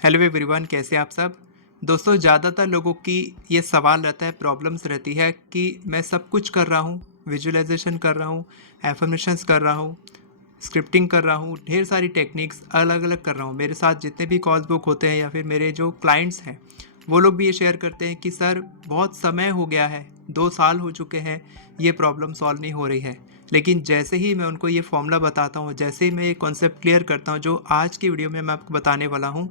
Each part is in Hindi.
हेलो एवरीवन, कैसे आप सब। दोस्तों, ज़्यादातर लोगों की ये सवाल रहता है, प्रॉब्लम्स रहती है कि मैं सब कुछ कर रहा हूँ, विजुअलाइजेशन कर रहा हूँ, एफर्मेशंस कर रहा हूँ, स्क्रिप्टिंग कर रहा हूँ, ढेर सारी टेक्निक्स अलग अलग कर रहा हूँ। मेरे साथ जितने भी कॉल्स बुक होते हैं या फिर मेरे जो क्लाइंट्स हैं वो लोग भी ये शेयर करते हैं कि सर बहुत समय हो गया है, 2 साल हो चुके हैं, ये प्रॉब्लम सॉल्व नहीं हो रही है। लेकिन जैसे ही मैं उनको ये फॉर्मूला बताता हूँ, जैसे ही मैं ये कॉन्सेप्ट क्लियर करता हूँ जो आज की वीडियो में मैं आपको बताने वाला हूँ,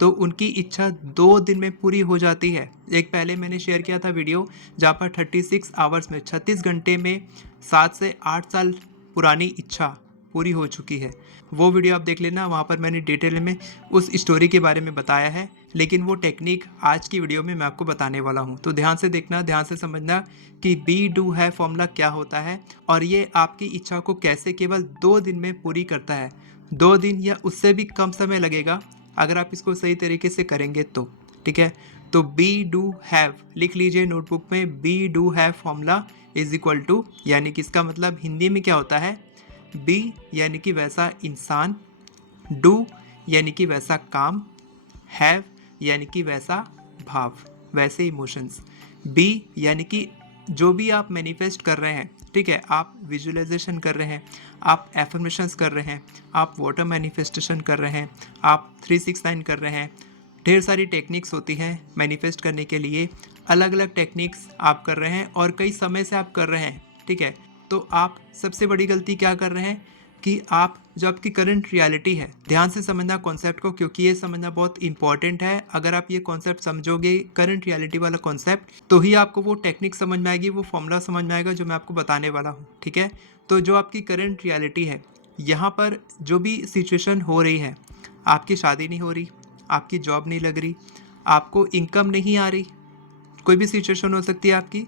तो उनकी इच्छा 2 दिन में पूरी हो जाती है। एक पहले मैंने शेयर किया था वीडियो जहाँ पर 36 आवर्स में 36 घंटे में 7 से 8 साल पुरानी इच्छा पूरी हो चुकी है। वो वीडियो आप देख लेना, वहाँ पर मैंने डिटेल में उस स्टोरी के बारे में बताया है। लेकिन वो टेक्निक आज की वीडियो में मैं आपको बताने वाला हूँ, तो ध्यान से देखना, ध्यान से समझना कि बी डू है फॉर्मूला क्या होता है और ये आपकी इच्छा को कैसे केवल 2 दिन में पूरी करता है। 2 दिन या उससे भी कम समय लगेगा अगर आप इसको सही तरीके से करेंगे तो। ठीक है, तो बी डू हैव लिख लीजिए नोटबुक में। B do have formula is equal to, यानी कि इसका मतलब हिंदी में क्या होता है, बी यानी कि वैसा इंसान, डू यानी कि वैसा काम, हैव यानी कि वैसा भाव, वैसे इमोशंस। बी यानी कि जो भी आप मैनिफेस्ट कर रहे हैं, ठीक है, आप विजुअलाइजेशन कर रहे हैं, आप एफर्मेशंस कर रहे हैं, आप वाटर मैनिफेस्टेशन कर रहे हैं, आप 369 कर रहे हैं। ढेर सारी टेक्निक्स होती हैं मैनिफेस्ट करने के लिए, अलग अलग टेक्निक्स आप कर रहे हैं और कई समय से आप कर रहे हैं। ठीक है, तो आप सबसे बड़ी गलती क्या कर रहे हैं कि आप जो आपकी करंट रियलिटी है, ध्यान से समझना कॉन्सेप्ट को, क्योंकि ये समझना बहुत इंपॉर्टेंट है। अगर आप ये कॉन्सेप्ट समझोगे, करंट रियलिटी वाला कॉन्सेप्ट, तो ही आपको वो टेक्निक समझ में आएगी, वो फॉर्मूला समझ में आएगा जो मैं आपको बताने वाला हूँ। ठीक है, तो जो आपकी करंट रियलिटी है, यहाँ पर जो भी सिचुएशन हो रही है, आपकी शादी नहीं हो रही, आपकी जॉब नहीं लग रही, आपको इनकम नहीं आ रही, कोई भी सिचुएशन हो सकती है आपकी।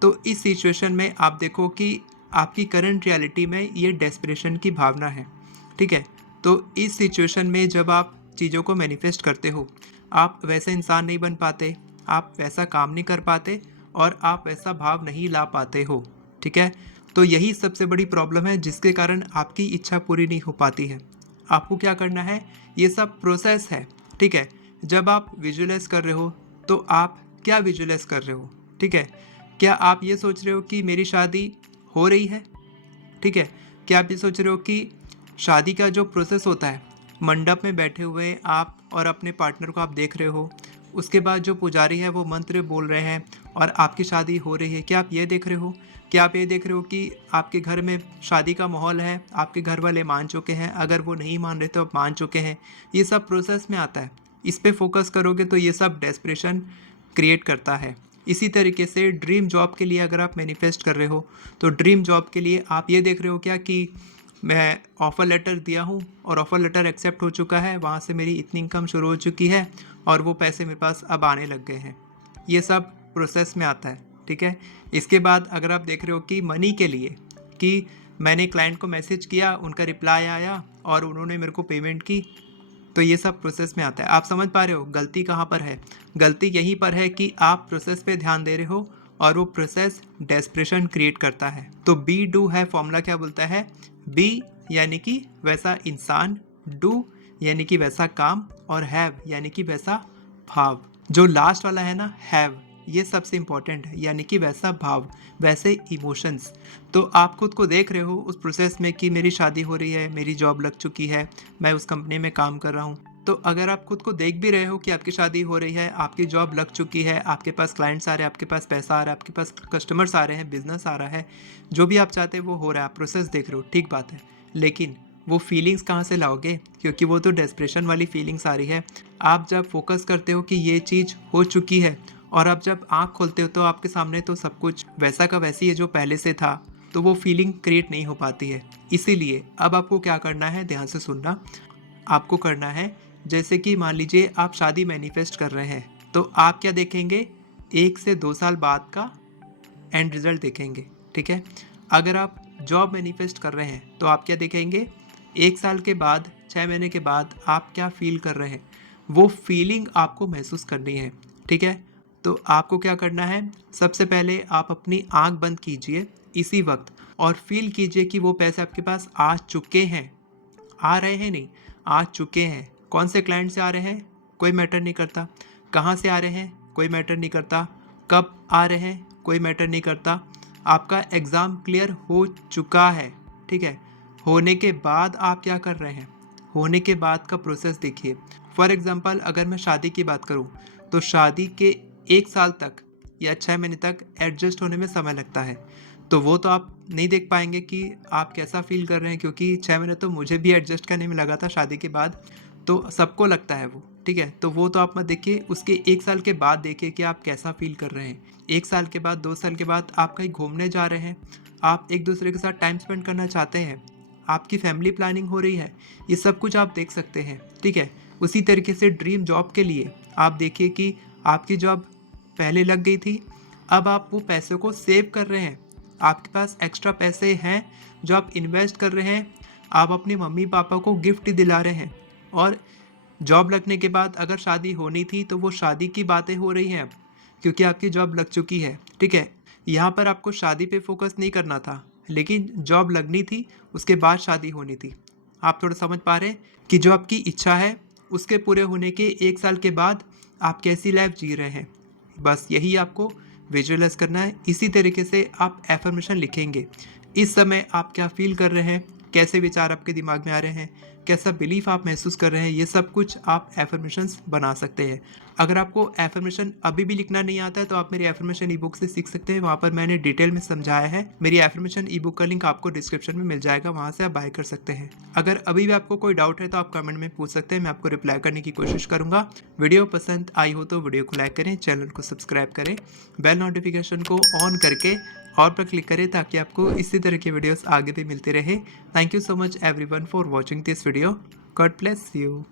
तो इस सिचुएशन में आप देखो कि आपकी करंट रियलिटी में ये डेस्परेशन की भावना है। ठीक है, तो इस सिचुएशन में जब आप चीज़ों को मैनिफेस्ट करते हो, आप वैसे इंसान नहीं बन पाते, आप वैसा काम नहीं कर पाते और आप वैसा भाव नहीं ला पाते हो। ठीक है, तो यही सबसे बड़ी प्रॉब्लम है जिसके कारण आपकी इच्छा पूरी नहीं हो पाती है। आपको क्या करना है, ये सब प्रोसेस है। ठीक है, जब आप विजुअलाइज कर रहे हो तो आप क्या विजुअलाइज कर रहे हो। ठीक है, क्या आप ये सोच रहे हो कि मेरी शादी हो रही है। ठीक है, क्या आप ये सोच रहे हो कि शादी का जो प्रोसेस होता है, मंडप में बैठे हुए आप और अपने पार्टनर को आप देख रहे हो, उसके बाद जो पुजारी है वो मंत्र बोल रहे हैं और आपकी शादी हो रही है, क्या आप ये देख रहे हो। क्या आप ये देख रहे हो कि आपके घर में शादी का माहौल है, आपके घर वाले मान चुके हैं, अगर वो नहीं मान रहे तो आप मान चुके हैं। ये सब प्रोसेस में आता है, इस पर फोकस करोगे तो ये सब डेस्परेशन क्रिएट करता है। इसी तरीके से ड्रीम जॉब के लिए अगर आप मैनिफेस्ट कर रहे हो, तो ड्रीम जॉब के लिए आप ये देख रहे हो क्या कि मैं ऑफ़र लेटर दिया हूँ और ऑफ़र लेटर एक्सेप्ट हो चुका है, वहाँ से मेरी इतनी इनकम शुरू हो चुकी है और वो पैसे मेरे पास अब आने लग गए हैं। ये सब प्रोसेस में आता है। ठीक है, इसके बाद अगर आप देख रहे हो कि मनी के लिए, कि मैंने क्लाइंट को मैसेज किया, उनका रिप्लाई आया और उन्होंने मेरे को पेमेंट की, तो ये सब प्रोसेस में आता है। आप समझ पा रहे हो गलती कहाँ पर है। गलती यहीं पर है कि आप प्रोसेस पे ध्यान दे रहे हो और वो प्रोसेस डेस्परेशन क्रिएट करता है। तो बी डू है फॉर्मूला क्या बोलता है, बी यानी कि वैसा इंसान, डू यानी कि वैसा काम और हैव यानी कि वैसा भाव। जो लास्ट वाला है ना, हैव, ये सबसे इंपॉर्टेंट है, यानी कि वैसा भाव, वैसे इमोशंस। तो आप खुद को देख रहे हो उस प्रोसेस में कि मेरी शादी हो रही है, मेरी जॉब लग चुकी है, मैं उस कंपनी में काम कर रहा हूँ। तो अगर आप खुद को देख भी रहे हो कि आपकी शादी हो रही है, आपकी जॉब लग चुकी है, आपके पास क्लाइंट्स आ रहे हैं, आपके पास पैसा आ रहा है, आपके पास कस्टमर्स आ रहे हैं, बिजनेस आ रहा है, जो भी आप चाहते हैं वो हो रहा है, आप प्रोसेस देख रहे हो, ठीक बात है। लेकिन वो फीलिंग्स कहाँ से लाओगे, क्योंकि वो तो डेस्परेशन वाली फीलिंग्स आ रही है। आप जब फोकस करते हो कि ये चीज़ हो चुकी है और आप जब आँख खोलते हो तो आपके सामने तो सब कुछ वैसा का वैसी है जो पहले से था, तो वो फीलिंग क्रिएट नहीं हो पाती है। इसीलिए अब आपको क्या करना है, ध्यान से सुनना। आपको करना है, जैसे कि मान लीजिए आप शादी मैनिफेस्ट कर रहे हैं, तो आप क्या देखेंगे, 1 से 2 साल बाद का एंड रिजल्ट देखेंगे। ठीक है, अगर आप जॉब मैनिफेस्ट कर रहे हैं तो आप क्या देखेंगे, 1 साल के बाद, 6 महीने के बाद आप क्या फील कर रहे हैं, वो फीलिंग आपको महसूस करनी है। ठीक है, तो आपको क्या करना है, सबसे पहले आप अपनी आंख बंद कीजिए इसी वक्त और फील कीजिए कि वो पैसे आपके पास आ चुके हैं। आ रहे हैं नहीं, आ चुके हैं। कौन से क्लाइंट से आ रहे हैं, कोई मैटर नहीं करता। कहाँ से आ रहे हैं, कोई मैटर नहीं करता। कब आ रहे हैं, कोई मैटर नहीं करता। आपका एग्ज़ाम क्लियर हो चुका है, ठीक है। होने के बाद आप क्या कर रहे हैं, होने के बाद का प्रोसेस देखिए। फॉर एग्ज़ाम्पल अगर मैं शादी की बात करूँ तो शादी के 1 साल तक या 6 महीने तक एडजस्ट होने में समय लगता है। तो वो तो आप नहीं देख पाएंगे कि आप कैसा फ़ील कर रहे हैं, क्योंकि 6 महीने तो मुझे भी एडजस्ट करने में लगा था शादी के बाद, तो सबको लगता है वो, ठीक है। तो वो तो आप मत देखिए, उसके 1 साल के बाद देखिए कि आप कैसा फ़ील कर रहे हैं। 1 साल के बाद, 2 साल के बाद आप कहीं घूमने जा रहे हैं, आप एक दूसरे के साथ टाइम स्पेंड करना चाहते हैं, आपकी फैमिली प्लानिंग हो रही है, ये सब कुछ आप देख सकते हैं, ठीक है। उसी तरीके से ड्रीम जॉब के लिए आप देखिए कि आपकी जॉब पहले लग गई थी, अब आप वो पैसों को सेव कर रहे हैं, आपके पास एक्स्ट्रा पैसे हैं जो आप इन्वेस्ट कर रहे हैं, आप अपने मम्मी पापा को गिफ्ट दिला रहे हैं। और जॉब लगने के बाद अगर शादी होनी थी तो वो शादी की बातें हो रही हैं अब, क्योंकि आपकी जॉब लग चुकी है, ठीक है। यहाँ पर आपको शादी पे फोकस नहीं करना था, लेकिन जॉब लगनी थी, उसके बाद शादी होनी थी। आप थोड़ा समझ पा रहे हैं कि जो आपकी इच्छा है उसके पूरे होने के 1 साल के बाद आप कैसी लाइफ जी रहे हैं, बस यही आपको विजुअलाइज करना है। इसी तरीके से आप एफर्मेशन लिखेंगे। इस समय आप क्या फील कर रहे हैं, कैसे विचार आपके दिमाग में आ रहे हैं, कैसा बिलीफ आप महसूस कर रहे हैं, ये सब कुछ आप एफर्मेशंस बना सकते हैं। अगर आपको एफर्मेशन अभी भी लिखना नहीं आता है तो आप मेरी एफर्मेशन ई बुक से सीख सकते हैं, वहाँ पर मैंने डिटेल में समझाया है। मेरी एफर्मेशन ई बुक का लिंक आपको डिस्क्रिप्शन में मिल जाएगा, वहाँ से आप बाय कर सकते हैं। अगर अभी भी आपको कोई डाउट है तो आप कमेंट में पूछ सकते हैं, मैं आपको रिप्लाई करने की कोशिश करूँगा। वीडियो पसंद आई हो तो वीडियो को लाइक करें, चैनल को सब्सक्राइब करें, बेल नोटिफिकेशन को ऑन करके और पर क्लिक करें ताकि आपको इसी तरह के वीडियोस आगे भी मिलते रहे। Thank you so much everyone for watching this video. God bless you.